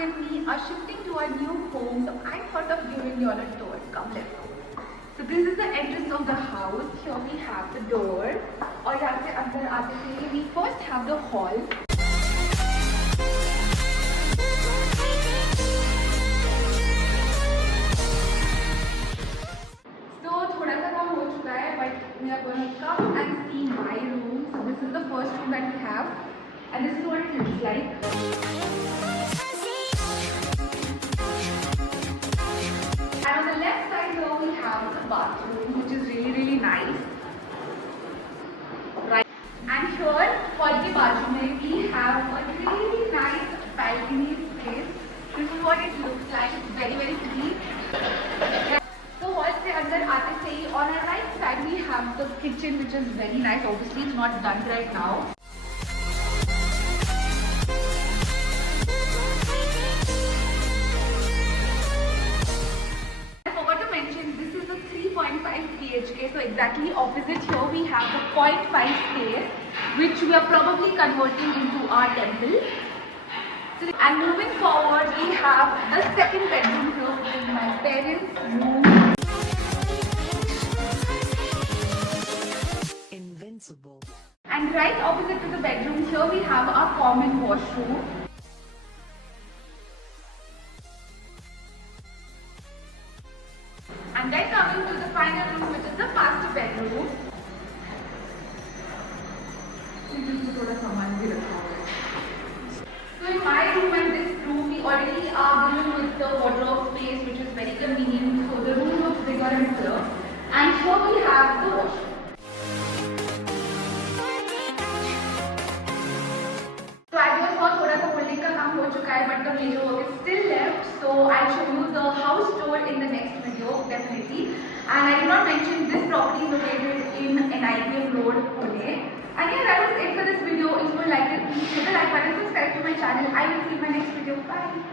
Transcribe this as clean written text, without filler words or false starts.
Auntie and me are shifting to our new home, so I thought of giving you all a tour. Come, let's go. So this is the entrance of the house. Here we have the door. और यहाँ से अंदर आते हैं we first have the hall. So थोड़ा सा काम हो चुका है, but we are going to come and see my room. So this is the first room that we have, and this is what it looks like. And on the left side here we have the bathroom, which is really nice. Right. And here for the bathroom we have a really nice balcony space. This is what it looks like. It's very clean. So hall से अंदर आते से ही on our right side we have the kitchen, which is very nice. Obviously it's not done right now. BHK. So exactly opposite here we have the 0.5 space, which we are probably converting into our temple. So, and moving forward we have the second bedroom here, which is my parents' room. Invincible. And right opposite to the bedroom here we have our common washroom. And then coming to the final room, which is the master bedroom. So in my room and this room, we already are dealing with the wardrobe space, which is very convenient. So the room looks bigger and fuller. And here we have the washroom. So as you saw, थोड़ा सा molding का काम हो चुका है, but the major work is still left. So I'll show you the house tour in the next video, definitely. And I did not mention this property is located in NITM Road, Pune. And yeah, that was it for this video. If you would like it, please hit the like button, subscribe to my channel. I will see you in my next video. Bye.